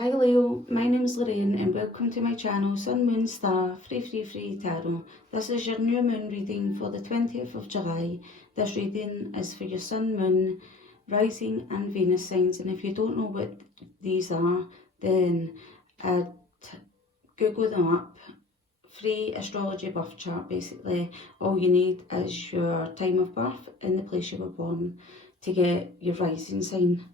Hi Leo, my name is Lorraine and welcome to my channel Sun Moon Star Free Tarot. This is your new moon reading for the 20th of July. This reading is for your Sun, Moon, Rising and Venus signs, and if you don't know what these are, then I'd Google them up. Free astrology birth chart. Basically all you need is your time of birth and the place you were born to get your rising sign.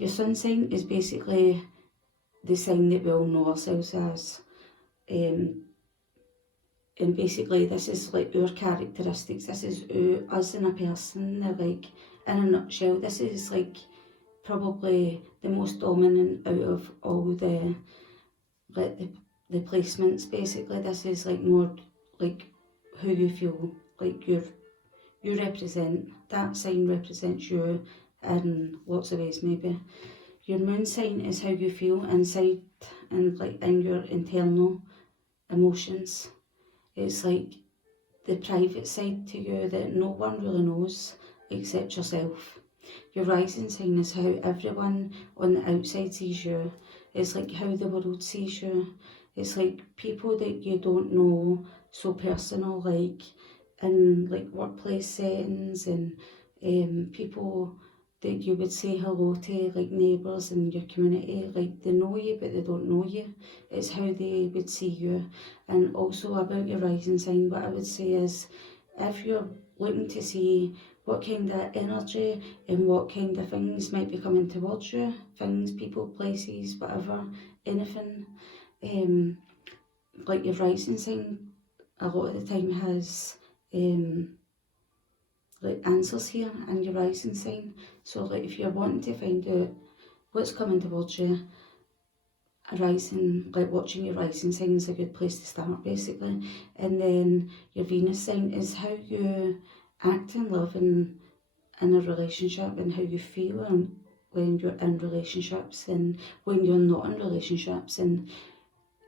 Your sun sign is basically the sign that we all know ourselves as. And basically this is like our characteristics. This is us in a person. They're like, in a nutshell, this is like probably the most dominant out of all the the placements. Basically this is like more like who you feel like you represent. That sign represents you in lots of ways. Maybe your moon sign is how you feel inside and like in your internal emotions. It's like the private side to you that no one really knows except yourself. Your rising sign is how everyone on the outside sees you. It's like how the world sees you. It's like people that you don't know so personal, like in like workplace settings, and people that you would say hello to, like neighbours in your community, like they know you but they don't know you. It's how they would see you. And also about your rising sign, what I would say is, if you're looking to see what kind of energy and what kind of things might be coming towards you, things, people, places, whatever, anything, like your rising sign a lot of the time has like answers here in your rising sign. So like if you're wanting to find out what's coming towards you, a rising, like watching your rising sign is a good place to start basically. And then your Venus sign is how you act in love and in a relationship, and how you feel and when you're in relationships and when you're not in relationships. And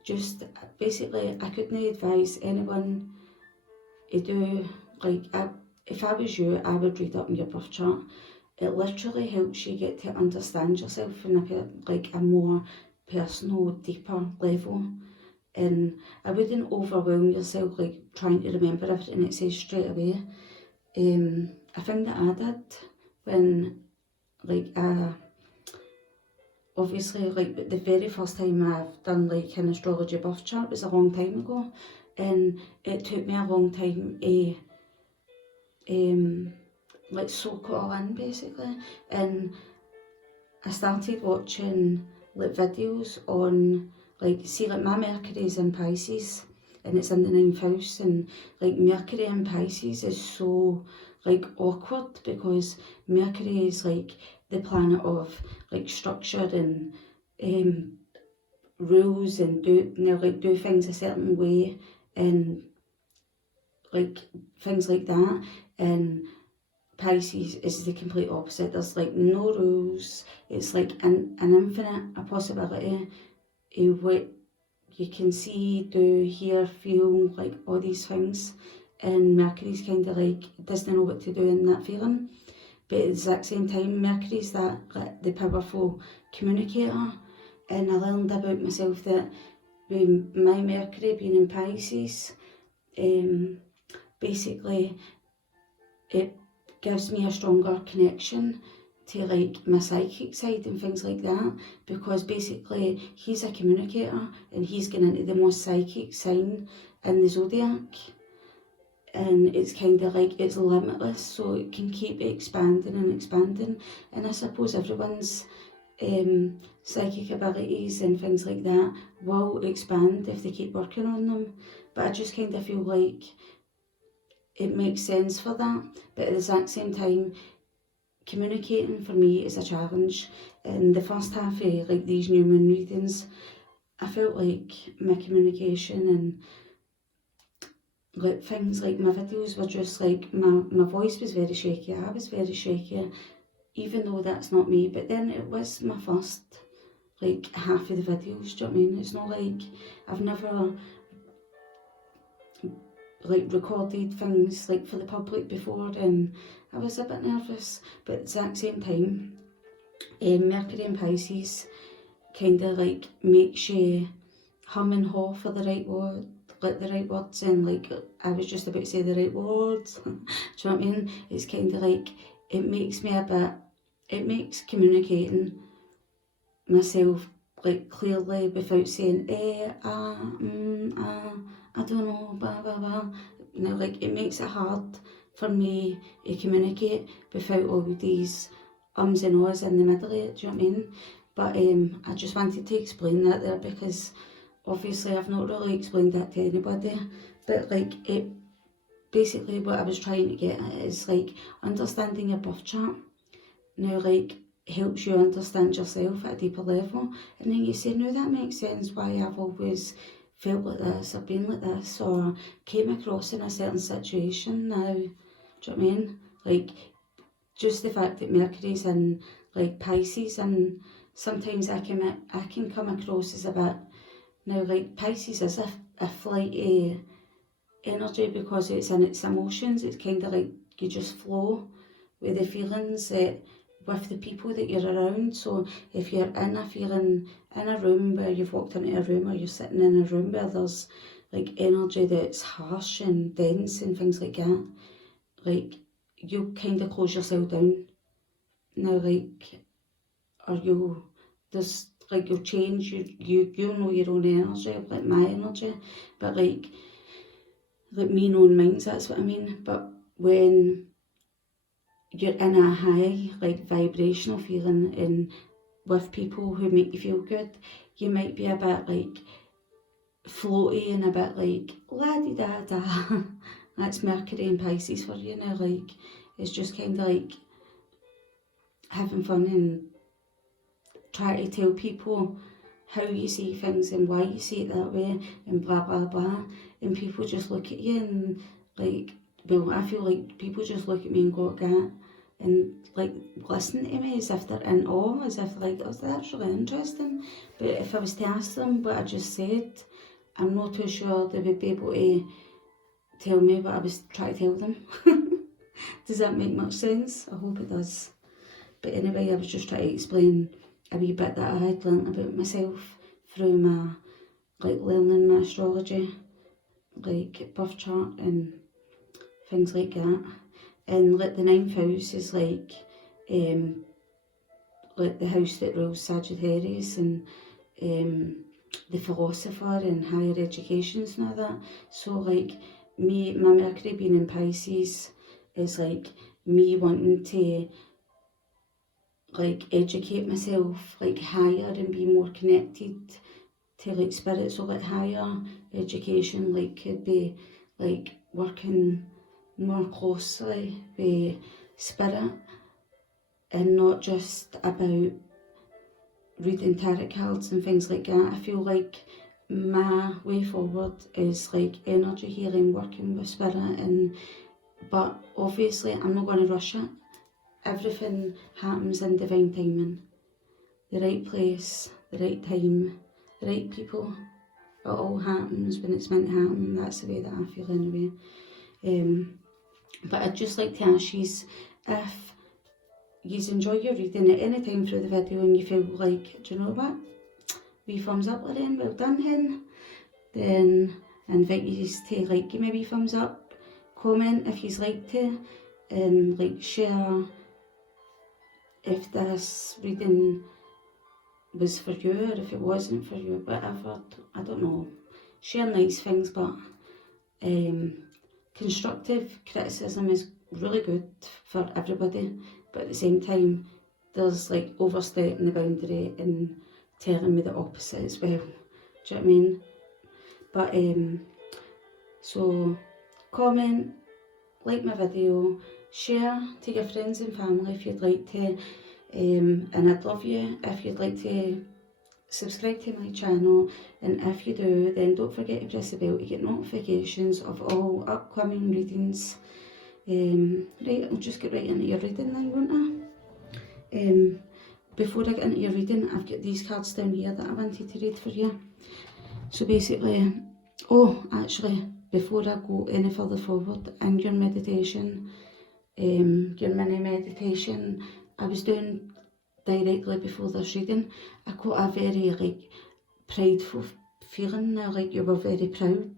just basically I couldn't advise anyone to do like, if I was you, I would read up on your birth chart. It literally helps you get to understand yourself in a more personal, deeper level. And I wouldn't overwhelm yourself like trying to remember everything it says straight away. A thing that I did when obviously like the very first time I've done like an astrology birth chart was a long time ago, and it took me a long time to like soak it all in basically. And I started watching like videos on like, see, like my Mercury is in Pisces and it's in the 9th house, and like Mercury in Pisces is so like awkward because Mercury is like the planet of like structure and rules and do things a certain way and like things like that. And Pisces is the complete opposite. There's like no rules. It's like an infinite a possibility of what you can see, do, hear, feel, like all these things. And Mercury's kind of like doesn't know what to do in that feeling. But at the exact same time, Mercury's that like, the powerful communicator. And I learned about myself that with my Mercury being in Pisces, basically it gives me a stronger connection to like my psychic side and things like that, because basically he's a communicator and he's going into the most psychic sign in the zodiac, and it's kind of like it's limitless, so it can keep expanding and expanding. And I suppose everyone's psychic abilities and things like that will expand if they keep working on them, but I just kind of feel like it makes sense for that. But at the exact same time, communicating for me is a challenge. In the first half of like these new moon readings, I felt like my communication and like things like my videos were just like, my voice was very shaky, I was very shaky, even though that's not me. But then it was my first like half of the videos, do you know what I mean? It's not like I've never like recorded things like for the public before, and I was a bit nervous. But at the exact same time, Mercury in Pisces kind of like makes you hum and haw for the right word, like the right words, and like I was just about to say the right words. Do you know what I mean? It's kind of like it makes communicating myself like clearly without saying I don't know, blah blah blah. You know, like it makes it hard for me to communicate without all these ums and ahs in the middle of it. Do you know what I mean? But I just wanted to explain that there because obviously I've not really explained that to anybody. But like it basically what I was trying to get at is like understanding your birth chart. Now like helps you understand yourself at a deeper level, and then you say, no, that makes sense why I've always felt like this or been like this or came across in a certain situation now. Do you know what I mean? Like just the fact that Mercury's in like Pisces, and sometimes I can come across as a bit, now like Pisces is a flighty energy because it's in its emotions. It's kind of like you just flow with the feelings that with the people that you're around. So if you're in a feeling in a room where you've walked into a room, or you're sitting in a room where there's like energy that's harsh and dense and things like that, like you'll kind of close yourself down. Now like, or you'll change, you'll know your own energy, like my energy, but like me knowing mine's, that's what I mean. But when you're in a high like vibrational feeling and with people who make you feel good, you might be a bit like floaty and a bit like la-di-da-da. That's Mercury and Pisces for you now. Like it's just kind of like having fun and try to tell people how you see things and why you see it that way and blah blah blah, and people just look at you and like, well, I feel like people just look at me and go that and like listen to me as if they're in awe, as if like, oh, that's really interesting. But if I was to ask them what I just said, I'm not too sure they would be able to tell me what I was trying to tell them. Does that make much sense? I hope it does. But anyway, I was just trying to explain a wee bit that I had learnt about myself through my like learning my astrology, like birth chart and things like that. And like the 9th house is like the house that rules Sagittarius and the philosopher and higher educations and all that. So like my Mercury being in Pisces is like me wanting to like educate myself like higher and be more connected to like spirit. So like higher education like could be like working more closely with spirit and not just about reading tarot cards and things like that. I feel like my way forward is like energy healing, working with spirit, and but obviously I'm not going to rush it. Everything happens in divine timing. The right place, the right time, the right people. It all happens when it's meant to happen. That's the way that I feel anyway. But I'd just like to ask you if you enjoy your reading at any time through the video and you feel like, do you know what? Wee thumbs up, Lorraine, well done, hen. Then I invite you to like give me a wee thumbs up, comment if you'd like to, and like share if this reading was for you or if it wasn't for you, whatever. I don't know. Share nice things, but constructive criticism is really good for everybody, but at the same time there's like overstepping the boundary and telling me the opposite as well. Do you know what I mean? But so comment, like my video, share to your friends and family if you'd like to, and I'd love you if you'd like to subscribe to my channel, and if you do, then don't forget to press the bell to get notifications of all upcoming readings. Right, I'll just get right into your reading then, won't I? Before I get into your reading, I've got these cards down here that I wanted to read for you. So basically, oh, actually, before I go any further forward in your meditation, your mini meditation, I was doing directly before this reading, I got a very like prideful feeling now, like you were very proud.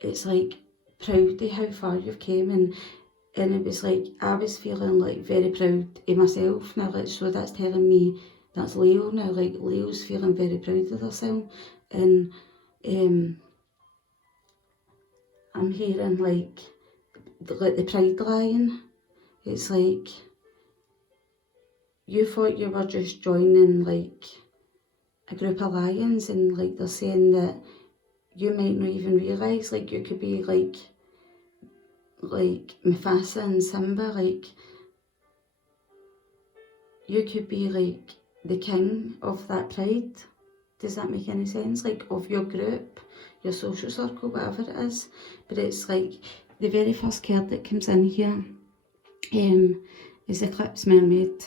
It's like proud of how far you've came, and it was like I was feeling like very proud of myself now, like, so that's telling me that's Leo now, like Leo's feeling very proud of themselves. And I'm hearing like the pride lion. It's like you thought you were just joining like a group of lions, and like they're saying that you might not even realise, like you could be like Mufasa and Simba, like you could be like the king of that pride. Does that make any sense? Like of your group, your social circle, whatever it is. But it's like the very first card that comes in here is Eclipse Mermaid.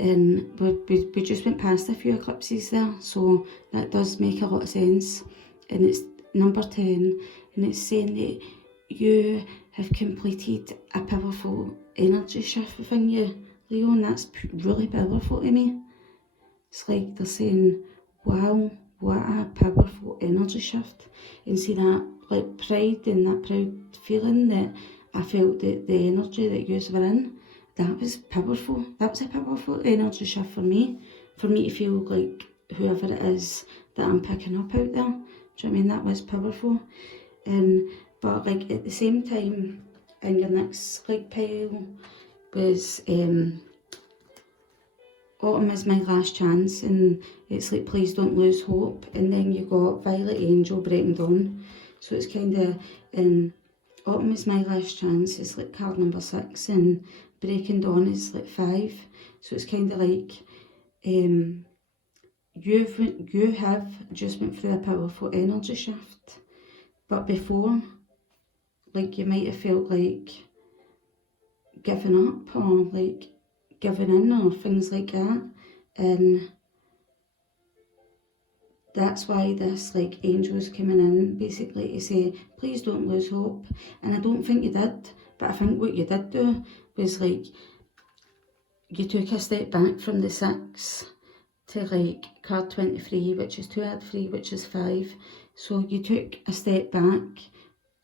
And we just went past a few eclipses there, so that does make a lot of sense. And it's number 10, and it's saying that you have completed a powerful energy shift within you, Leo, and that's really powerful to me. It's like they're saying, wow, what a powerful energy shift. And see that like pride and that proud feeling that I felt, that the energy that you were in, that was powerful. That was a powerful energy shift for me to feel like whoever it is that I'm picking up out there. Do you know what I mean? That was powerful. But like at the same time, in your next like pile was Autumn is my last chance, and it's like please don't lose hope. And then you got Violet Angel, Breaking Dawn. So it's kind of Autumn is my last chance, it's like card number 6, and Breaking Dawn is like 5. So it's kind of like you have just went through a powerful energy shift, but before, like you might have felt like giving up or like giving in or things like that, and that's why this like angel's coming in basically to say please don't lose hope. And I don't think you did, but I think what you did do was like you took a step back from the 6 to like card 23, which is 2 add 3, which is 5. So you took a step back,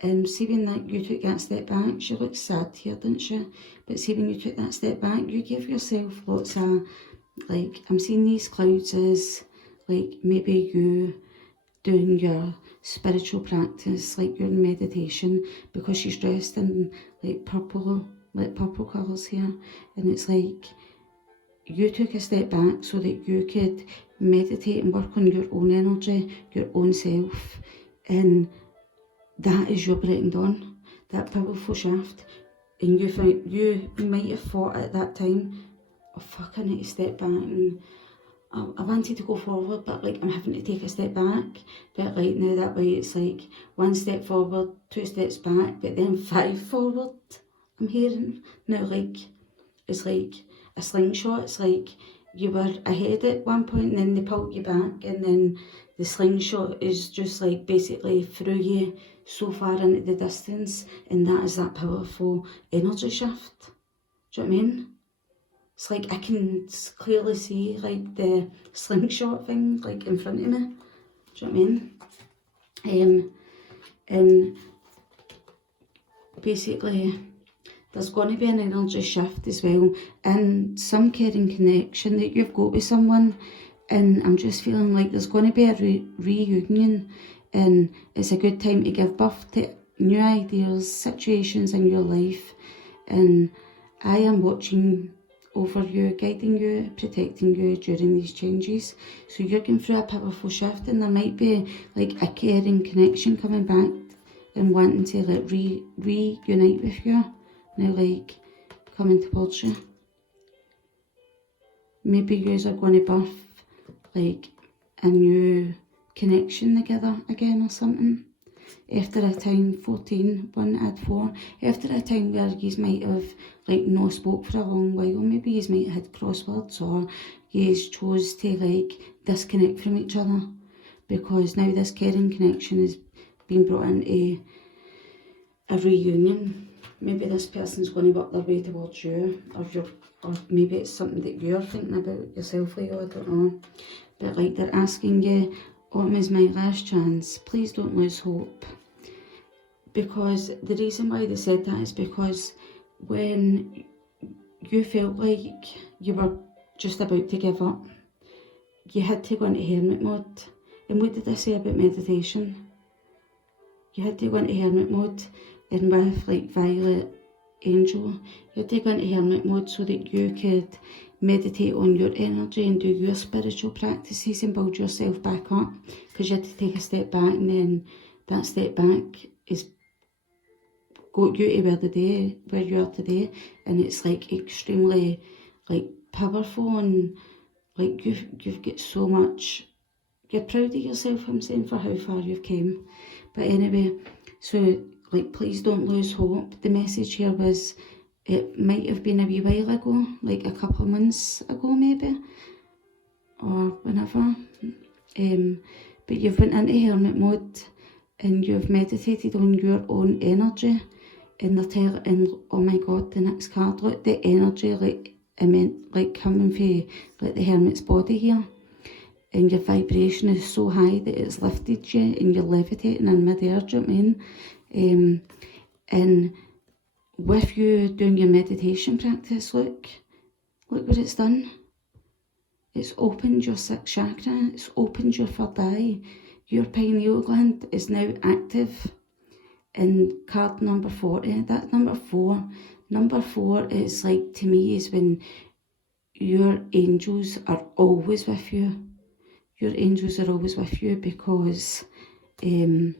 and see when that you took that step back, she looks sad here, didn't she? But see when you took that step back, you gave yourself lots of like, I'm seeing these clouds as like maybe you doing your spiritual practice, like your meditation, because she's dressed in like purple colours here, and it's like you took a step back so that you could meditate and work on your own energy, your own self, and that is your breaking dawn, that powerful shift. And you might have thought at that time, oh fuck, I need to step back, and I wanted to go forward, but like I'm having to take a step back. But like now that way it's like 1 step forward, 2 steps back, but then 5 forward. I'm hearing now, like it's like a slingshot. It's like you were ahead at one point and then they pulled you back, and then the slingshot is just like basically threw you so far into the distance, and that is that powerful energy shift. Do you know what I mean? It's like I can clearly see like the slingshot thing like in front of me. Do you know what I mean? And basically there's going to be an energy shift as well, and some caring connection that you've got with someone, and I'm just feeling like there's going to be a reunion, and it's a good time to give birth to new ideas, situations in your life. And I am watching over you, guiding you, protecting you during these changes. So you're going through a powerful shift, and there might be like a caring connection coming back and wanting to like reunite with you now, like coming towards you. Maybe yous are going to birth like a new connection together again or something. After a time, 14, 1 add 4, after a time where yous might have like no spoke for a long while, maybe yous might have had crosswords, or yous chose to like disconnect from each other, because now this caring connection is being brought into a reunion. Maybe this person's going to work their way towards you, or you're or maybe it's something that you're thinking about yourself, Leo, I don't know. But like they're asking you, autumn is my last chance, please don't lose hope. Because the reason why they said that is because when you felt like you were just about to give up, you had to go into hermit mode. And what did I say about meditation? You had to go into hermit mode, and with like Violet Angel, you had to go into hermit mode so that you could meditate on your energy and do your spiritual practices and build yourself back up, because you had to take a step back, and then that step back is got you to where you are today, and it's like extremely like powerful, and like you've got so much. You're proud of yourself, I'm saying, for how far you've came. But anyway, so like please don't lose hope. The message here was, it might have been a wee while ago, like a couple of months ago maybe, or whenever. But you've went into hermit mode and you've meditated on your own energy, and oh my god, the next card, look, the energy like coming from like the hermit's body here. And your vibration is so high that it's lifted you and you're levitating in mid-air, do you know what I mean? And with you doing your meditation practice, look what it's done. It's opened your sixth chakra, it's opened your third eye. Your pineal gland is now active. And card number 40, that's number 4. Number 4 is like, to me, is when your angels are always with you. Your angels are always with you, because you've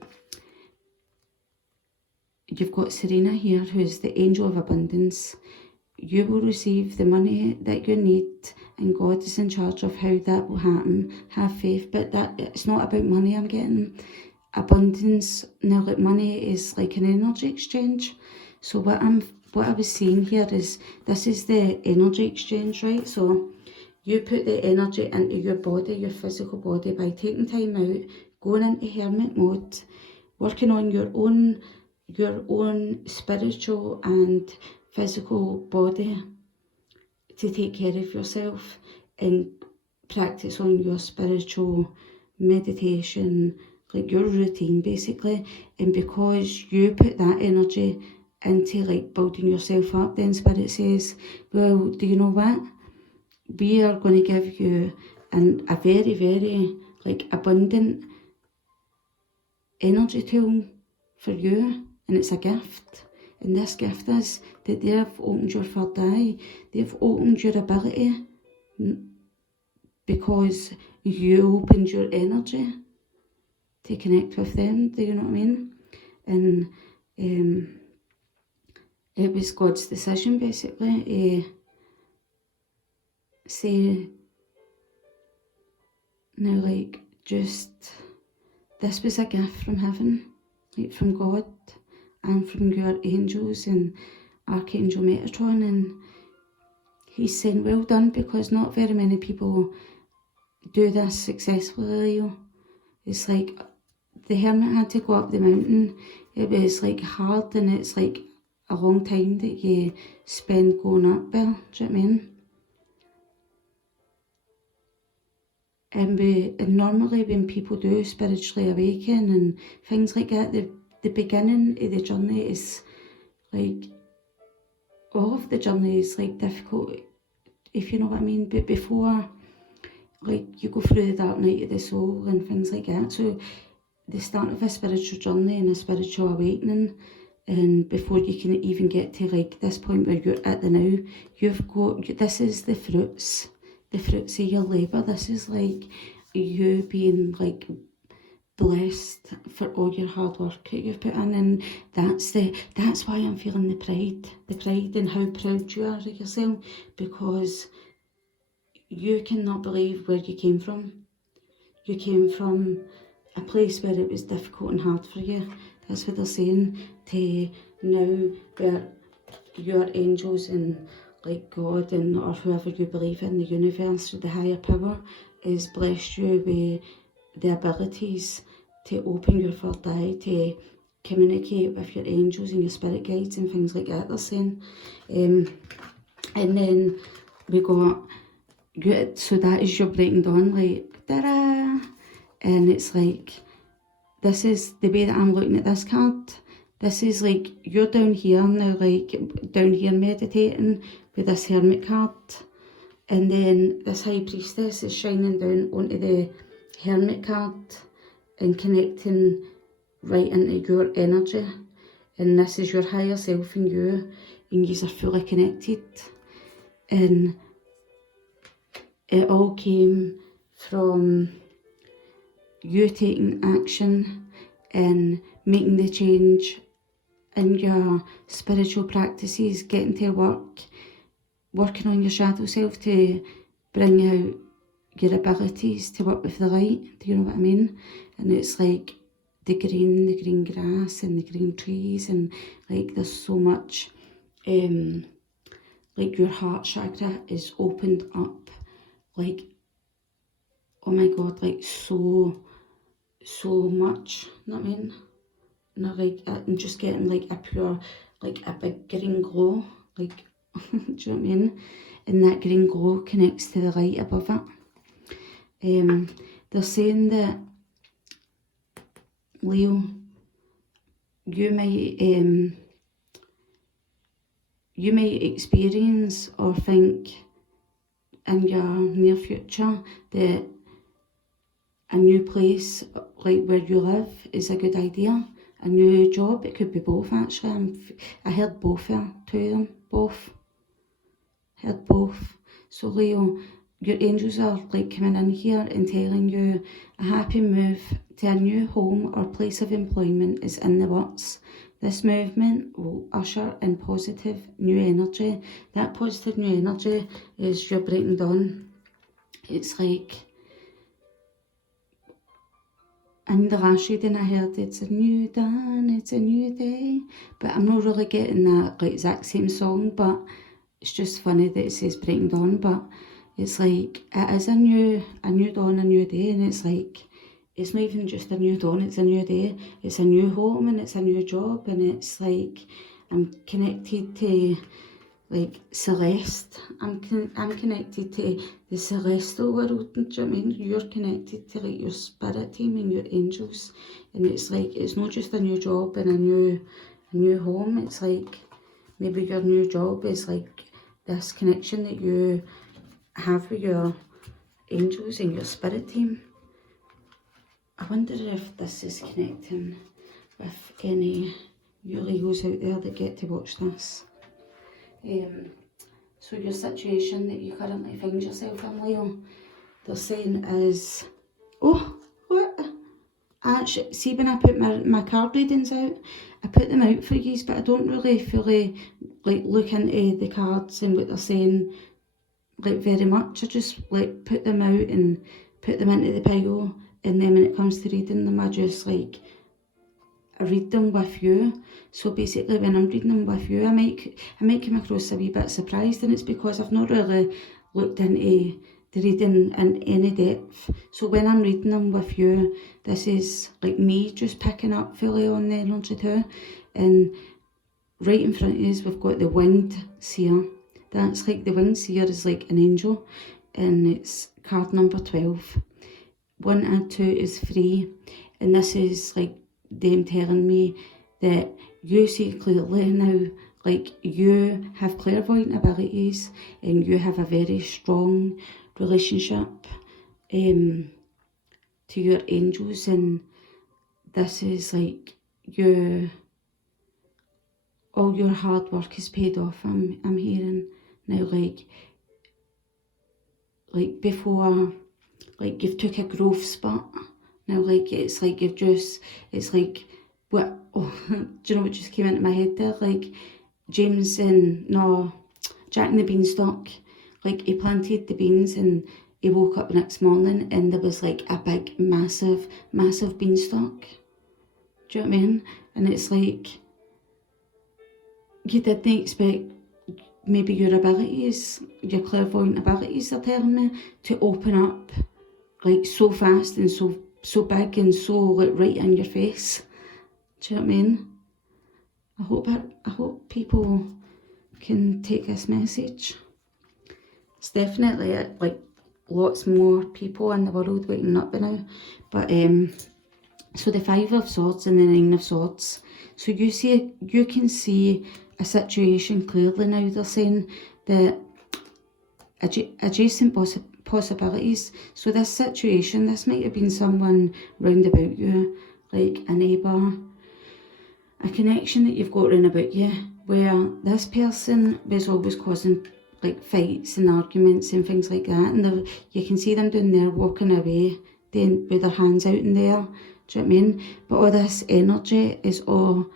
got Serena here, who's the angel of abundance. You will receive the money that you need, and God is in charge of how that will happen. Have faith, but that it's not about money. I'm getting abundance now. Like money is like an energy exchange. So what I was seeing here is, this is the energy exchange, right? So you put the energy into your body, your physical body, by taking time out, going into hermit mode, working on your own spiritual and physical body to take care of yourself, and practice on your spiritual meditation, like your routine basically. And because you put that energy into like building yourself up, then Spirit says, well, do you know what? We are going to give you a very, very like abundant energy tool for you, and it's a gift. And this gift is that they have opened your third eye. They've opened your ability because you opened your energy to connect with them. Do you know what I mean? And it was God's decision basically. Say now, like, just this was a gift from heaven, like from God and from your angels and Archangel Metatron, and he's saying well done, because not very many people do this successfully, Leo. It's like the hermit had to go up the mountain. It was like hard, and it's like a long time that you spend going up there, do you know what I mean? And normally when people do spiritually awaken and things like that, the beginning of the journey is like, all of the journey is like difficult, if you know what I mean. But before, like, you go through the dark night of the soul and things like that. So the start of a spiritual journey and a spiritual awakening, and before you can even get to like this point where you're at the now, this is the fruits of your labour. This is like you being like blessed for all your hard work that you've put in, and that's why I'm feeling the pride and how proud you are of yourself, because you cannot believe where you came from. You came from a place where it was difficult and hard for you. That's what they're saying, to now where your angels and like God and or whoever you believe in, the universe or the higher power, is blessed you with the abilities to open your third eye, to communicate with your angels and your spirit guides and things like that, they're saying. And then we got, so that is your breaking dawn, like, da-da! And it's like, this is the way that I'm looking at this card. This is like, you're down here now, like, down here meditating with this hermit card. And then this high priestess is shining down onto the hermit card and connecting right into your energy. And this is your higher self and you are fully connected. And it all came from you taking action and making the change in your spiritual practices, getting to work, working on your shadow self to bring out your abilities to work with the light. Do you know what I mean? And it's like the green grass and the green trees, and like there's so much, like your heart chakra is opened up, like, oh my god, like so much, you know what I mean? And I'm just getting like a pure, like a big green glow, like, do you know what I mean? And that green glow connects to the light above it. They're saying that, Leo, you might experience or think in your near future that a new place, like where you live, is a good idea. A new job, it could be both actually. I heard both there, two of them, both. Heard both. So Leo, your angels are like coming in here and telling you a happy move to a new home or place of employment is in the works. This movement will usher in positive new energy. That positive new energy is your breaking dawn. It's like, in the last reading I heard it's a new dawn, it's a new day, but I'm not really getting that like exact same song, but it's just funny that it says breaking dawn, but it's like, it is a new dawn, a new day, and it's like, it's not even just a new dawn, it's a new day, it's a new home, and it's a new job, and it's like, I'm connected to like Celeste, I'm connected to the celestial world, do you know what I mean? You're connected to like your spirit team and your angels, and it's like, it's not just a new job and a new home, it's like, maybe your new job is like this connection that you have with your angels and your spirit team. I wonder if this is connecting with any you Leos out there that get to watch this. So your situation that you currently find yourself in, Leo, they're saying is, oh, what? Actually, see, when I put my card readings out, I put them out for you, but I don't really fully like look into the cards and what they're saying like very much. I just like put them out and put them into the pile, and then when it comes to reading them, I just like, I read them with you. So basically when I'm reading them with you, I might come across a wee bit surprised, and it's because I've not really looked into the reading in any depth. So when I'm reading them with you, this is like me just picking up fully on the energy too. And right in front of us, we've got the winged seer. That's like, the winged seer is like an angel, and it's card number 12. 1 and 2 is 3, and this is like them telling me that you see clearly now, like you have clairvoyant abilities and you have a very strong relationship to your angels, and this is like all your hard work is paid off. I'm hearing now, like before, like you've took a growth spurt. Now, like, it's like you've just, it's like, what, oh, do you know what just came into my head there? Like, Jack and the Beanstalk, like, he planted the beans and he woke up the next morning and there was like a big, massive beanstalk. Do you know what I mean? And it's like, you didn't expect maybe your abilities, your clairvoyant abilities, they're telling me, to open up like so fast and so big and so like right in your face. Do you know what I mean? I hope people can take this message. It's definitely like lots more people in the world waking up by now. But so the 5 of Swords and the 9 of Swords. So you can see a situation clearly now. They're saying that adjacent possibilities. So this situation, this might have been someone round about you, like a neighbour, a connection that you've got round about you, where this person was always causing like fights and arguments and things like that, and you can see them down there walking away with their hands out in there. Do you know what I mean? But all this energy is all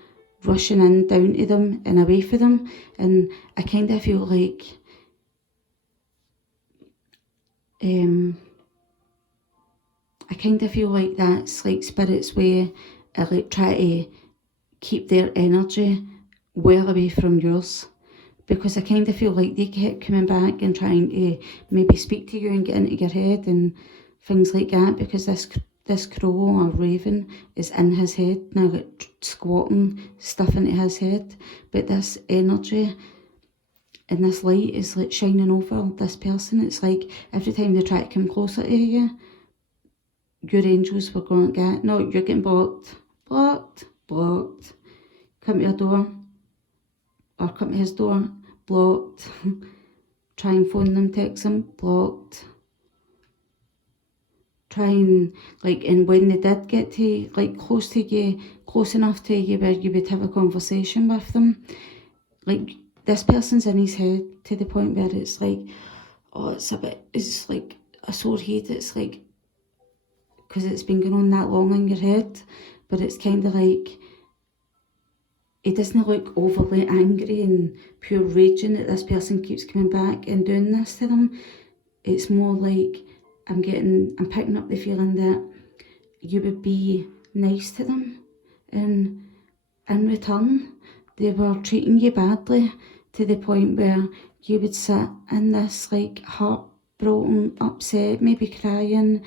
rushing in down to them and away from them, and I kind of feel like that's like Spirit's way of like try to keep their energy well away from yours, because I kind of feel like they kept coming back and trying to maybe speak to you and get into your head and things like that, because this crow or raven is in his head now, like squatting stuff into his head. But this energy and this light is like shining over this person. It's like every time they try to come closer to you, your angels were going to get, no, you're getting blocked, come to your door, or come to his door, blocked. Try and phone them, text them, blocked. Try and like, and when they did get to like close enough to you where you would have a conversation with them, like this person's in his head to the point where it's like, oh, it's like a sore head. It's like, because it's been going on that long in your head, but it's kind of like, it doesn't look overly angry and pure raging that this person keeps coming back and doing this to them. It's more like, I'm picking up the feeling that you would be nice to them, and in return they were treating you badly to the point where you would sit in this like heartbroken, upset, maybe crying,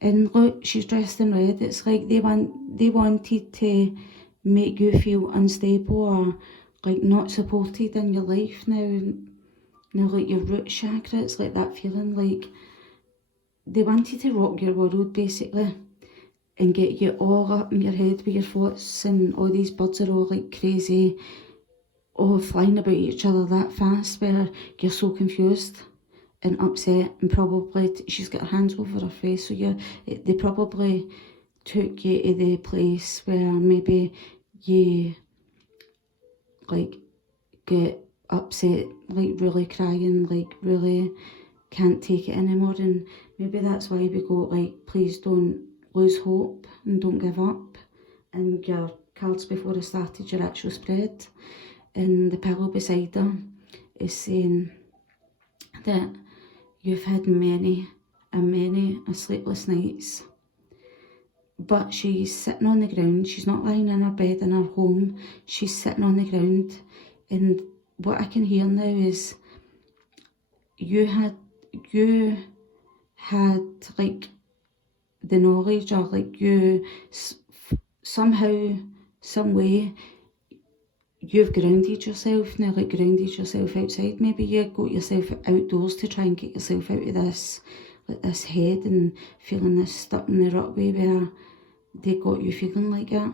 and look, she's dressed in red. It's like they wanted to make you feel unstable or like not supported in your life now, like your root chakra. It's like that feeling like they wanted to rock your world basically and get you all up in your head with your thoughts, and all these birds are all like crazy, all flying about each other that fast, where you're so confused and upset, and probably she's got her hands over her face, so they probably took you to the place where maybe you like get upset, like really crying, like really can't take it anymore, and maybe that's why we go like, please don't lose hope and don't give up. And your cards before I started your actual spread, and the pillow beside her is saying that you've had many sleepless nights, but she's sitting on the ground. She's not lying in her bed in her home, she's sitting on the ground. And what I can hear now is you had like the knowledge, or like you somehow, some way, you've grounded yourself now, like grounded yourself outside. Maybe you got yourself outdoors to try and get yourself out of this, like this head, and feeling this stuck in the rut way where they got you feeling like that.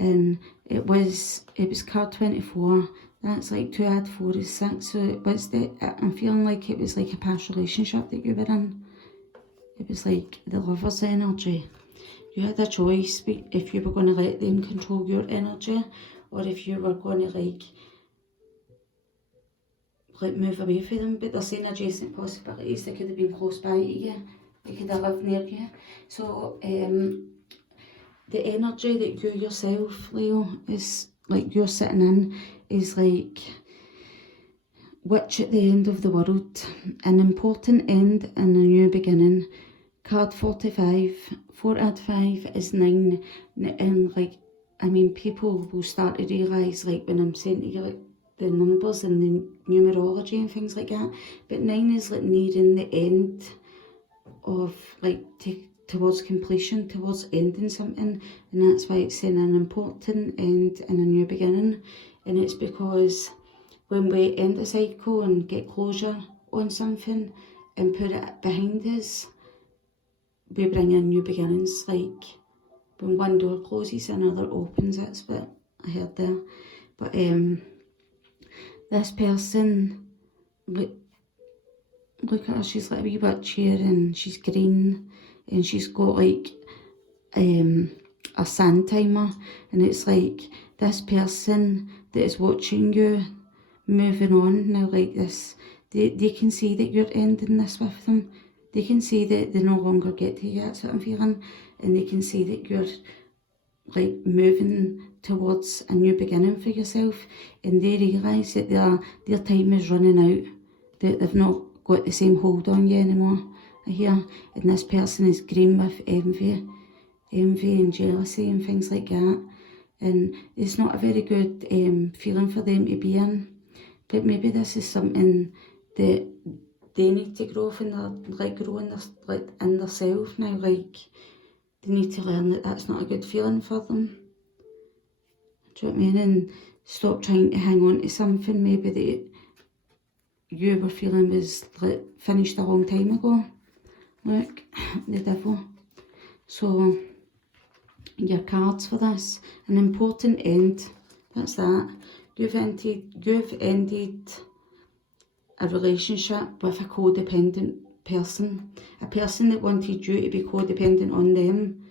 And it was card 24. That's like 2 add 4 is 6. So it was I'm feeling like it was like a past relationship that you were in. It was like the lover's energy. You had a choice if you were going to let them control your energy, or if you were going to like move away from them. But they're saying adjacent possibilities. They could have been close by to you. They could have lived near you. So the energy that you yourself, Leo, is like you're sitting in, is like witch at the end of the world, an important end and a new beginning. Card 45, 4 add 5 is 9, and like, I mean, people will start to realise, like when I'm saying to you like the numbers and the numerology and things like that, but 9 is like nearing the end of like towards completion, towards ending something, and that's why it's saying an important end and a new beginning. And it's because when we end a cycle and get closure on something and put it behind us, we bring in new beginnings. Like when one door closes, another opens. That's what I heard there. But this person, look at her, she's like a wee bit chair and she's green and she's got like a sand timer, and it's like this person that is watching you moving on now like this, they can see that you're ending this with them. They can see that they no longer get to you, that's what I'm feeling, and they can see that you're like moving towards a new beginning for yourself, and they realise that their time is running out, that they've not got the same hold on you anymore, I hear, and this person is green with envy and jealousy and things like that, and it's not a very good feeling for them to be in. But maybe this is something that they need to grow in their, like growing their, like in themselves now, like they need to learn that that's not a good feeling for them. Do you know what I mean? And stop trying to hang on to something maybe that you were feeling was like finished a long time ago. Look, the devil. So your cards for this, an important end. That's that. You've ended a relationship with a codependent person, a person that wanted you to be codependent on them.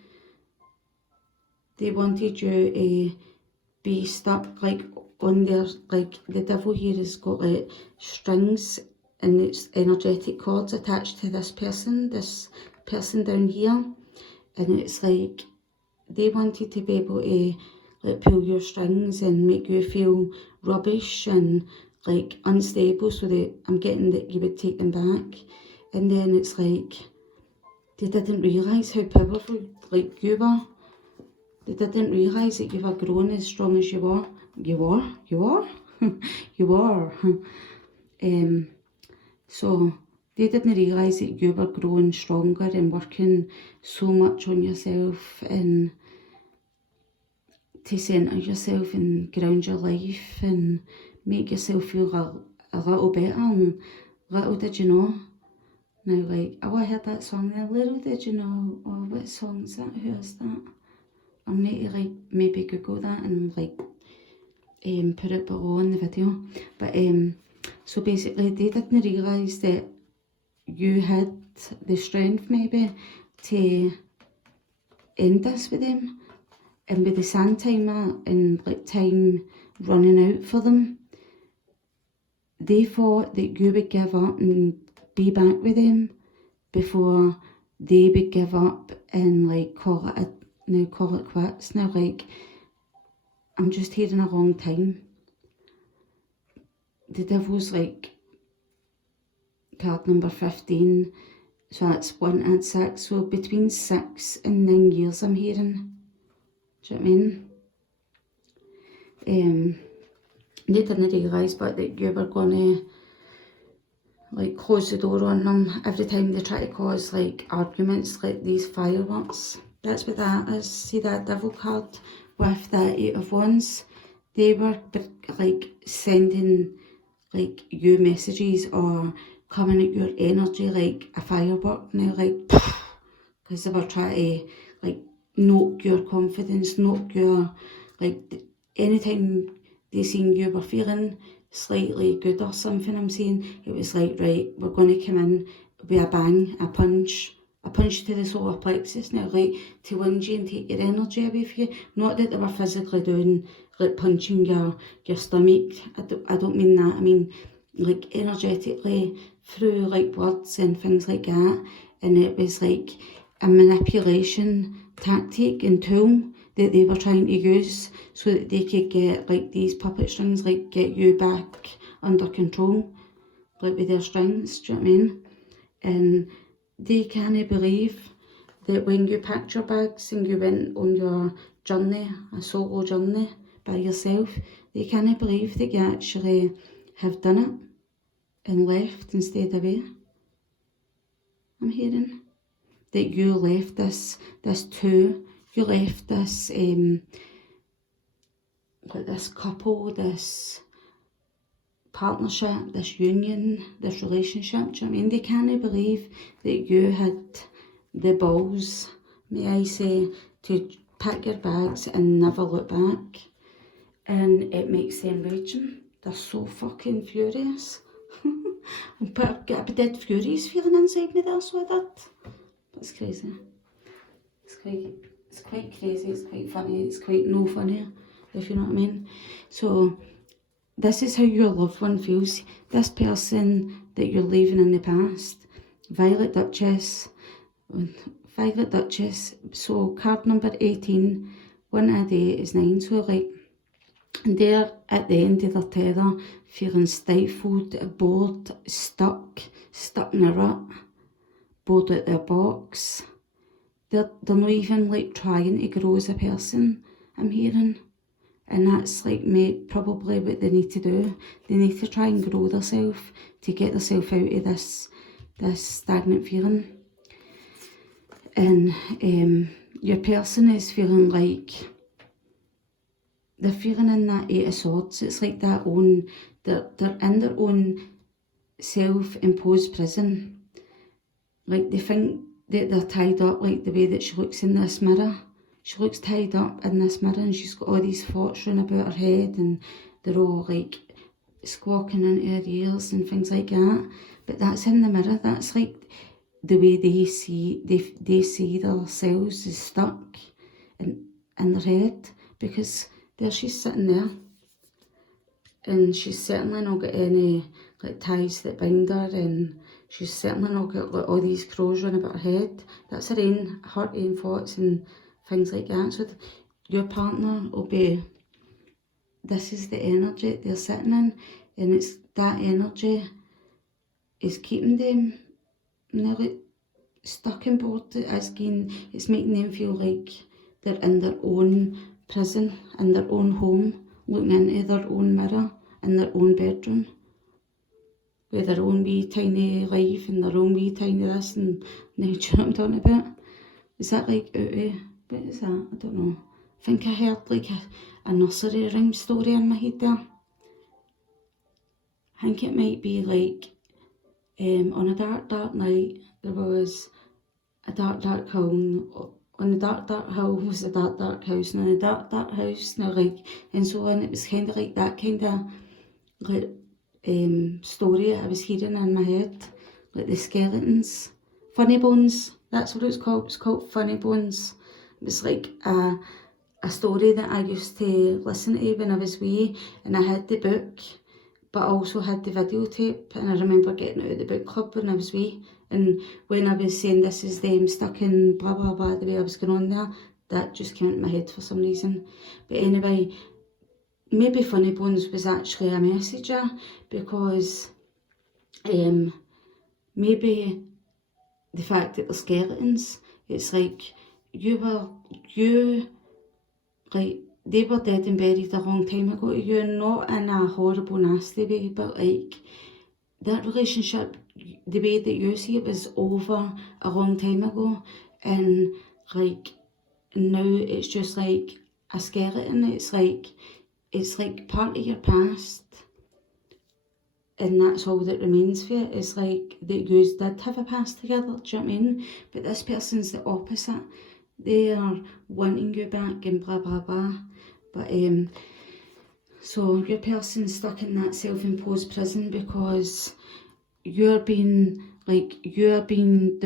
They wanted you to be stuck like on their, like the devil here has got like strings and it's energetic cords attached to this person down here, and it's like they wanted to be able to like pull your strings and make you feel rubbish and like unstable, so that I'm getting that you would take them back. And then it's like they didn't realise how powerful like you were. They didn't realise that you were growing as strong as you were. You were. So they didn't realise that you were growing stronger and working so much on yourself and to centre yourself and ground your life and make yourself feel a little better. And little did you know. Now, like, oh, I heard that song there. Little did you know. Oh, what song is that? Who is that? I'll need to like maybe Google that and like put it below in the video. But so basically they didn't realise that you had the strength maybe to end this with them, and with the sand timer and like time running out for them, they thought that you would give up and be back with them before they would give up and like call it quits. Now, like, I'm just hearing a long time. The devil's like card number 15, so that's 1 and 6, so between 6 and 9 years I'm hearing. Do you know what I mean? They didn't realise but that you were gonna like close the door on them every time they try to cause like arguments, like these fireworks. That's what that is. See that devil card with the 8 of Wands? They were like sending like you messages or coming at your energy like a firework now, like because they were trying to like knock your confidence, knock your, like anytime they seen you were feeling slightly good or something, I'm saying, it was like, right, we're going to come in with a bang, a punch to the solar plexus now, like to wound you and take your energy away from you. Not that they were physically doing like punching your stomach, I don't mean that, I mean like energetically through like words and things like that. And it was like a manipulation tactic and tool that they were trying to use so that they could get like these puppet strings, like get you back under control, like with their strings, do you know what I mean? And they can't believe that when you packed your bags and you went on your journey, a solo journey by yourself, they can't believe that you actually have done it and left and stayed away. I'm hearing that you left this too. You left this like this couple, this partnership, this union, this relationship. Do you know what I mean? They can't believe that you had the balls, may I say, to pack your bags and never look back. And it makes them raging. They're so fucking furious. But I get a dead furious feeling inside me there, so I did. But it's crazy. It's quite crazy, it's quite funny, it's quite no funny, if you know what I mean. So this is how your loved one feels. This person that you're leaving in the past. Violet Duchess. So card number 18, 1 a day is 9. So like, they're at the end of their tether, feeling stifled, bored, stuck in a rut, bored at their box. They're not even like trying to grow as a person, I'm hearing. And that's like probably what they need to do. They need to try and grow themselves to get themselves out of this stagnant feeling. And your person is feeling like they're feeling in that 8 of Swords. It's like they're in their own self-imposed prison. Like they think that they're tied up, like the way that she looks in this mirror. She looks tied up in this mirror and she's got all these thoughts running about her head and they're all like squawking into her ears and things like that. But that's in the mirror. That's like the way they see themselves as stuck in their head, because there she's sitting there and she's certainly not got any like ties that bind her, and she's certainly not got like all these crows running about her head. That's her own thoughts and things like that. So your partner will be, this is the energy they're sitting in, and it's that energy is keeping them nearly stuck and bored. It's making them feel like they're in their own prison, in their own home, looking into their own mirror, in their own bedroom, with their own wee tiny life and their own wee tiny this and now, do you know what I'm talking about? Is that like out of, what is that? I don't know. I think I heard like a nursery rhyme story in my head there. I think it might be like, on a dark night there was a dark hill. On the dark hill was a dark house, and in the dark house, now like, and so on. It was kind of like that kind of like story I was hearing in my head, like the skeletons, funny bones. That's what it's called. It's called Funny Bones. It was like a story that I used to listen to when I was wee, and I had the book, but I also had the videotape, and I remember getting out of the book club when I was wee. And when I was saying this is them stuck in blah blah blah, the way I was going on there, that just came into my head for some reason. But anyway, maybe Funny Bones was actually a messenger, because maybe the fact that they're skeletons, it's like like they were dead and buried a long time ago to you, not in a horrible nasty way, but like that relationship, the way that you see it, was over a long time ago, and like now it's just like a skeleton. It's like part of your past, and that's all that remains for it. It's like that you did have a past together, do you know what I mean? But this person's the opposite. They are wanting you back and blah blah blah. But so your person's stuck in that self-imposed prison because you're being your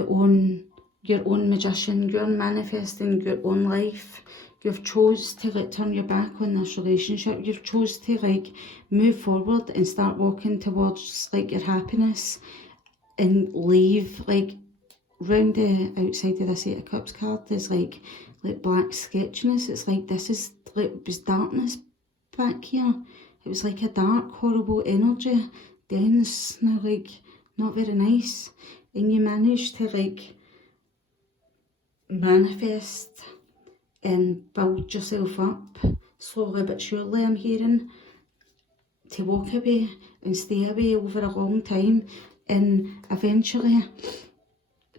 own magician. You're manifesting your own life. You've chose to like turn your back on this relationship. You've chose to like move forward and start walking towards like your happiness, and leave like round the outside of this 8 of Cups card. There's like black sketchiness. It's like this is like, it was darkness back here. It was like a dark, horrible energy, dense, now like not very nice. And you managed to like manifest and build yourself up slowly but surely, I'm hearing, to walk away and stay away over a long time, and eventually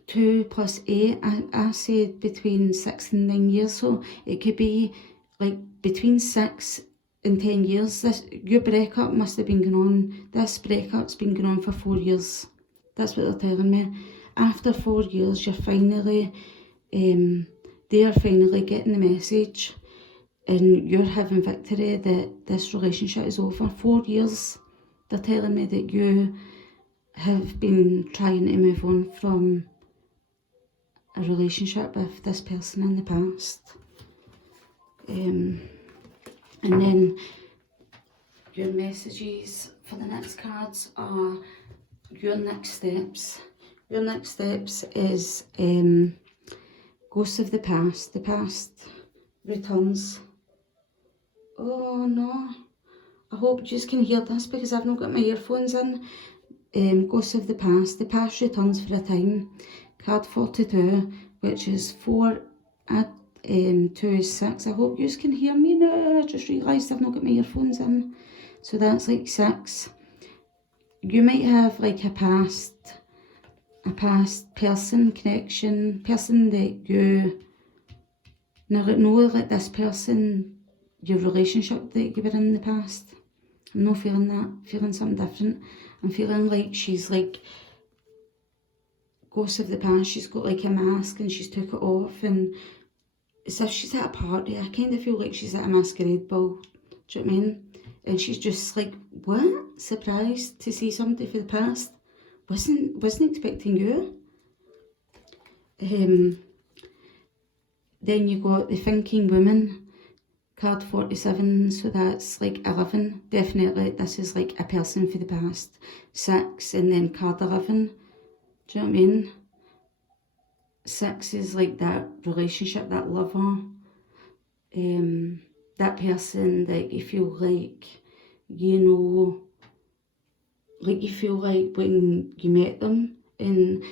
2 + 8, I said between 6 and 9 years, so it could be like between 6 in 10 years. Your breakup must have been going on, this breakup's been going on for 4 years. That's what they're telling me. After 4 years, you're finally, they're finally getting the message and you're having victory that this relationship is over. 4 years, they're telling me that you have been trying to move on from a relationship with this person in the past. And then your messages for the next cards are your next steps. Your next steps is ghosts of the past. The past returns. Oh no. I hope you can hear this because I've not got my earphones in. Ghosts of the past returns for a time. Card 42, which is 4 add 2 is 6. I hope you can hear me now. I just realised I've not got my earphones in. So that's like 6. You might have like a past person connection, person that you never know, like this person, your relationship that you were in the past. I'm not feeling that, feeling something different. I'm feeling like she's like ghost of the past, she's got like a mask and she's took it off and it's as if she's at a party. I kind of feel like she's at a masquerade ball, do you know what I mean? And she's just like, what? Surprised to see somebody for the past. Wasn't expecting you. Then you got the thinking woman, card 47, so that's like 11. Definitely this is like a person for the past. 6 and then card 11. Do you know what I mean? 6 is like that relationship, that lover. That person that you feel like, you know, like you feel like when you met them, and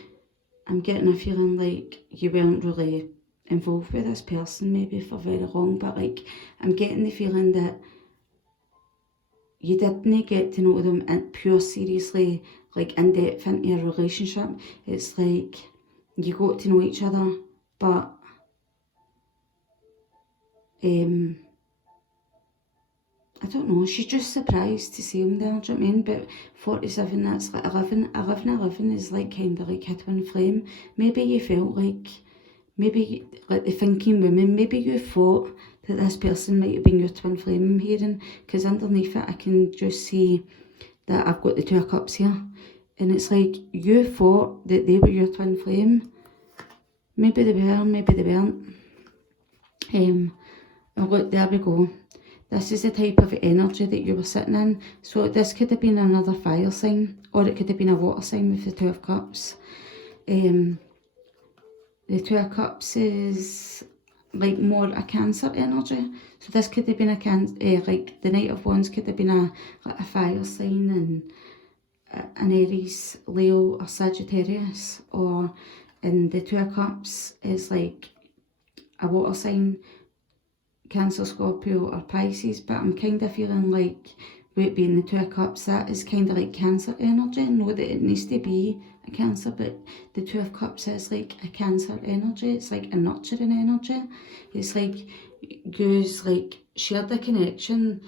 I'm getting a feeling like you weren't really involved with this person maybe for very long, but like I'm getting the feeling that you didn't get to know them in pure seriously, like in depth into a relationship. It's like you got to know each other, but I don't know, she's just surprised to see him there, do you know what I mean? But 47, that's like 11. 11 is like kind of like a twin flame. Maybe you felt like, maybe like the thinking woman, maybe you thought that this person might have been your twin flame I'm hearing, because underneath it I can just see that I've got the 2 of cups here. And it's like you thought that they were your twin flame. Maybe they were, maybe they weren't. Oh look, there we go. This is the type of energy that you were sitting in. So this could have been another fire sign, or it could have been a water sign with the 2 of cups. The 2 of cups is like more a Cancer energy. So this could have been a like the Knight of Wands could have been like a fire sign, and an Aries, Leo or Sagittarius. And the 2 of cups is like a water sign, Cancer, Scorpio or Pisces, but I'm kind of feeling like with it being the 2 of cups, that is kind of like Cancer energy. Not that it needs to be a Cancer, but the 2 of cups is like a Cancer energy. It's like a nurturing energy. It's like you's like shared a connection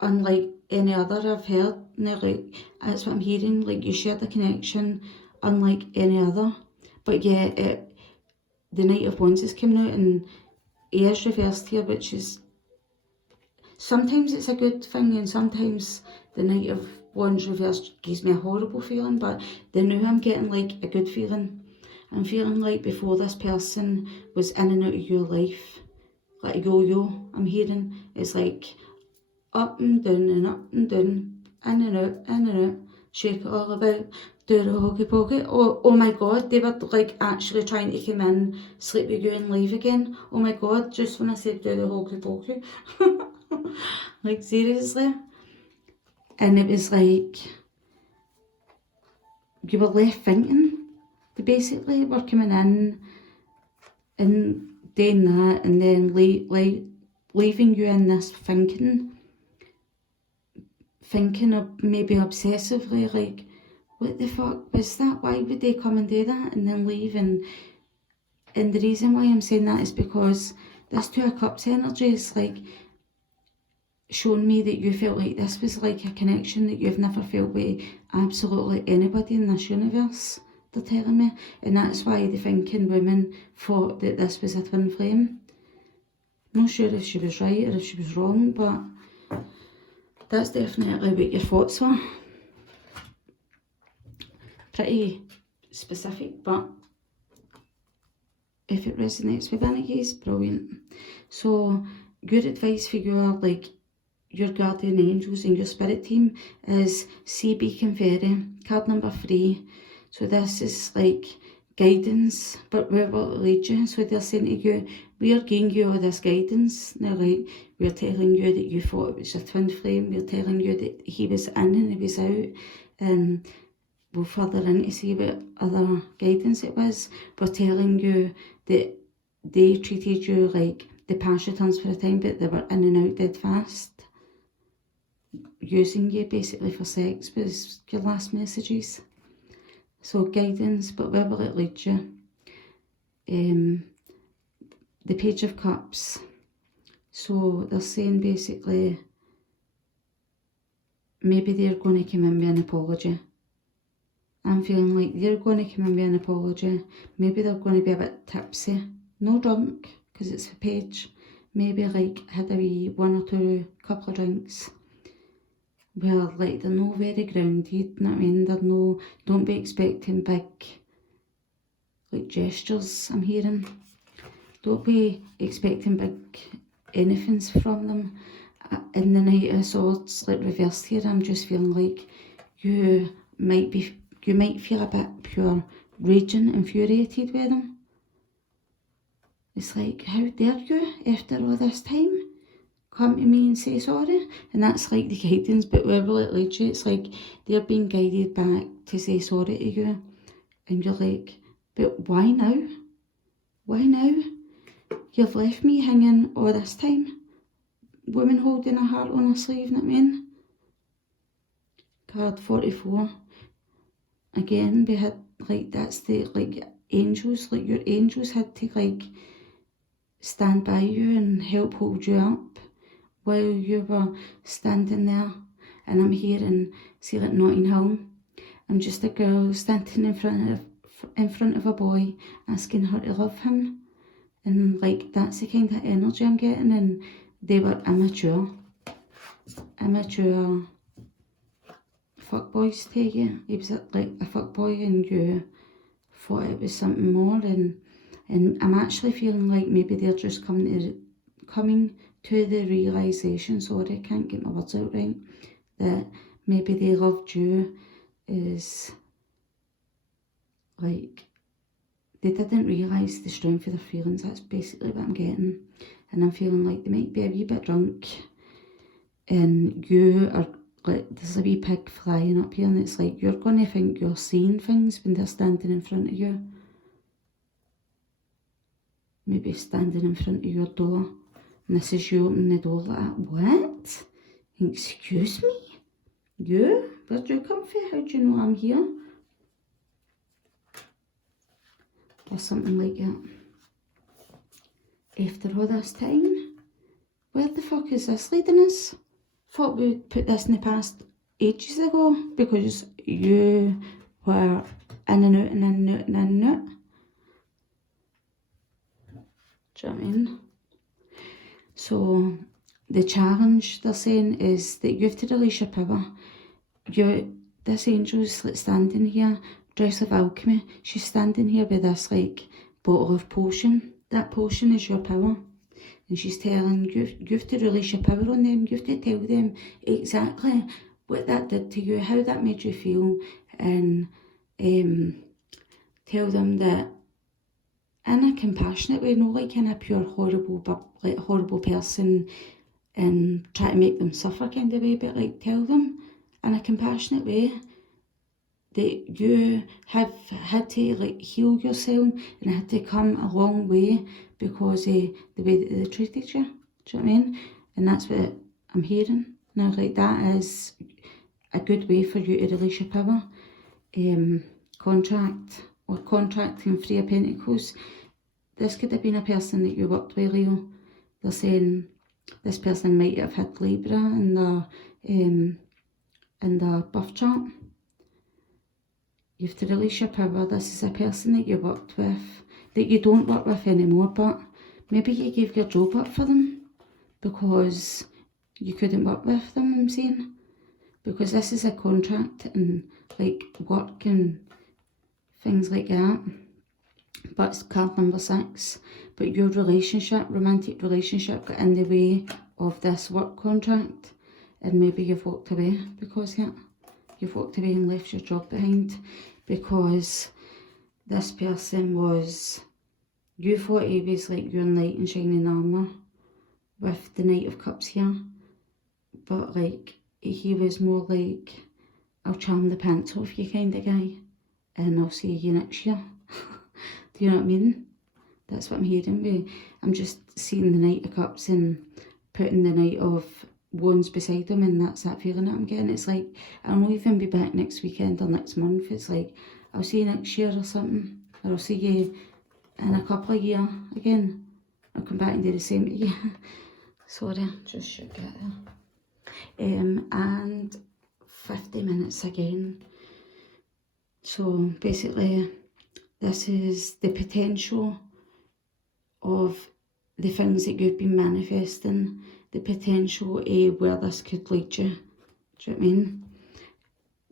unlike any other I've heard. Now, like that's what I'm hearing, like you shared a connection unlike any other. But yeah, the Knight of Wands is coming out and he is reversed here, which is, sometimes it's a good thing and sometimes the Knight of Wands reversed gives me a horrible feeling, but then now I'm getting like a good feeling. I'm feeling like before this person was in and out of your life, like a yo-yo. I'm hearing it's like up and down and up and down, in and out, shake it all about, do the hokey pokey. Oh my god, they were like actually trying to come in, sleep with you and leave again. Oh my god, just when I said do the hokey pokey. Like seriously. And it was like you were left thinking. They basically were coming in and doing that and then leaving you in this thinking of maybe obsessively, like what the fuck was that? Why would they come and do that and then leave? And the reason why I'm saying that is because this 2 of Cups energy is like shown me that you felt like this was like a connection that you've never felt with absolutely anybody in this universe, they're telling me. And that's why the thinking women thought that this was a twin flame. Not sure if she was right or if she was wrong, but that's definitely what your thoughts were. Pretty specific, but if it resonates with any case, brilliant. So your advice for your guardian angels and your spirit team is Sea Beacon Fairy, card number 3. So this is like guidance, but where will it lead you? So they're saying to you, we are giving you all this guidance. Now, like, we're telling you that you thought it was a twin flame. We're telling you that he was in and he was out. And we'll further in to see what other guidance it was. We're telling you that they treated you like the past returns for a time, but they were in and out dead fast. Using you basically for sex was your last messages. So guidance, but where will it lead you? The Page of Cups. So they're saying basically maybe they're going to come in with an apology. I'm feeling like they're going to come in with an apology. Maybe they're going to be a bit tipsy. No drunk, because it's a page. Maybe like had a wee 1 or 2 couple of drinks. Where like they're not very grounded, you know what I mean? They're no, don't be expecting big like gestures, I'm hearing. Don't be expecting big anythings from them. In the Knight of Swords, like reversed here, I'm just feeling like you might feel a bit pure raging, infuriated with them. It's like, how dare you, after all this time, come to me and say sorry? And that's like the guidance, but where will it lead you? It's like they're being guided back to say sorry to you. And you're like, but why now? Why now? You've left me hanging all this time. Woman holding a heart on her sleeve, know what I mean? Card 44. Again, we had like, that's the like angels, like your angels had to like stand by you and help hold you up while you were standing there. And I'm hearing, see like Notting Hill, I'm just a girl standing in front of a boy asking her to love him. And like that's the kind of energy I'm getting. And they were immature fuckboys to you. He was like a fuckboy and you thought it was something more. And I'm actually feeling like maybe they're just coming to the realisation, sorry, I can't get my words out right, that maybe they loved you is like, they didn't realise the strength of their feelings. That's basically what I'm getting. And I'm feeling like they might be a wee bit drunk and you are like, there's a wee pig flying up here and it's like, you're going to think you're seeing things when they're standing in front of you. Maybe standing in front of your door. And this is you opening the door like that. What? Excuse me? You? Where'd you come from? How do you know I'm here? Or something like that. After all this time, where the fuck is this leading us? Thought we'd put this in the past ages ago because you were in and out and in and out and in and out. Do you know what I mean? So the challenge they're saying is that you have to release your power. This angel's like standing here, dressed like alchemy. She's standing here with this like bottle of potion. That potion is your power. And she's telling you, you have to release your power on them. You have to tell them exactly what that did to you, how that made you feel, and tell them that in a compassionate way, not like in a pure horrible person and try to make them suffer kind of way, but like tell them in a compassionate way that you have had to like heal yourself and had to come a long way because of the way that they treated you. Do you know what I mean? And that's what I'm hearing. Now, like, that is a good way for you to release your power. Contracting 3 of Pentacles. This could have been a person that you worked with, Leo. They're saying this person might have had Libra in the birth chart. You have to release your power. This is a person that you worked with, that you don't work with anymore, but maybe you gave your job up for them because you couldn't work with them, I'm saying. Because this is a contract and like work and things like that. But it's card number 6. But your relationship, romantic relationship, got in the way of this work contract. And maybe you've walked away because of it. You've walked away and left your job behind. Because this person was, you thought he was like your knight in shining armour with the Knight of Cups here. But like, he was more like, I'll charm the pants off you kind of guy. And I'll see you next year. Do you know what I mean? That's what I'm hearing. I'm just seeing the Knight of Cups and putting the Knight of Wands beside him, and that's that feeling that I'm getting. It's like, I'll not even be back next weekend or next month. It's like, I'll see you next year or something. Or I'll see you in a couple of years again. I'll come back and do the same to you. Sorry, just should get there. And 50 minutes again. So basically, this is the potential of the things that you've been manifesting, the potential of where this could lead you. Do you know what I mean?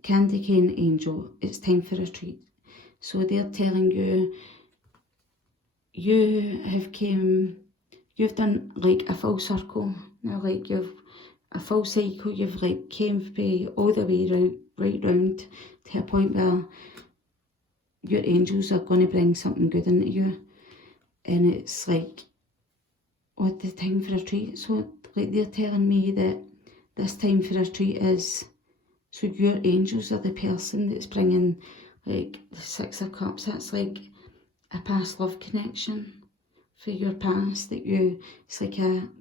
Candy cane angel, it's time for a treat. So they're telling you, you've done like a full circle. Now like you've a full cycle, you've like came all the way right round to a point where your angels are going to bring something good into you. And it's like, what the time for a treat? So like they're telling me that this time for a treat is, so your angels are the person that's bringing like the 6 of Cups. That's like a past love connection for your past that you, it's like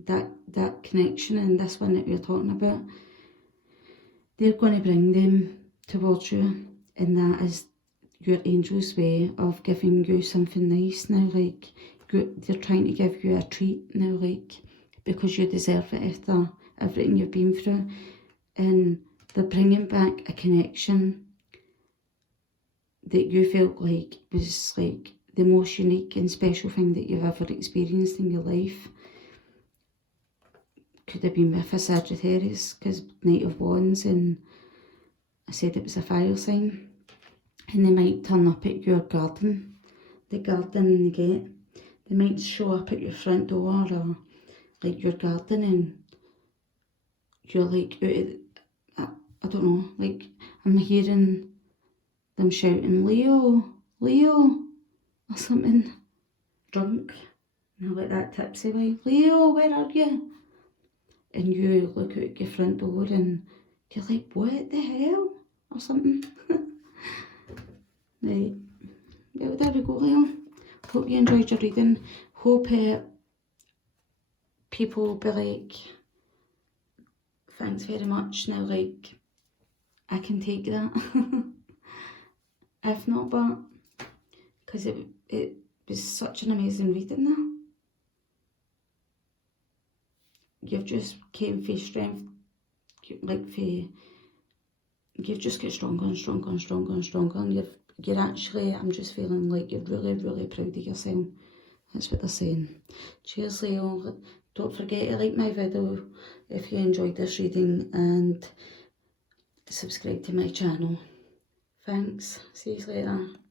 that connection, and this one that we're talking about, they're going to bring them towards you, and that is your angel's way of giving you something nice. Now like they're trying to give you a treat now, like because you deserve it after everything you've been through, and they're bringing back a connection that you felt like was like the most unique and special thing that you've ever experienced in your life. Could have been with a Sagittarius, because Knight of Wands, and I said it was a fire sign. And they might turn up at your garden, the garden and the gate. They might show up at your front door or like your garden, and you're like I don't know, like I'm hearing them shouting, Leo, Leo, or something, drunk, you know, like that tipsy way, Leo, where are you? And you look out your front door and you're like, what the hell? Or something. Right, well there we go, Leo. Hope you enjoyed your reading. Hope people will be like, thanks very much, now like, I can take that. If not, but, because it was such an amazing reading now. You've just came for strength, like for, you've just got stronger and stronger and stronger and stronger, and you're actually, I'm just feeling like you're really, really proud of yourself. That's what they're saying. Cheers, Leo. Don't forget to like my video if you enjoyed this reading, and subscribe to my channel. Thanks. See you later.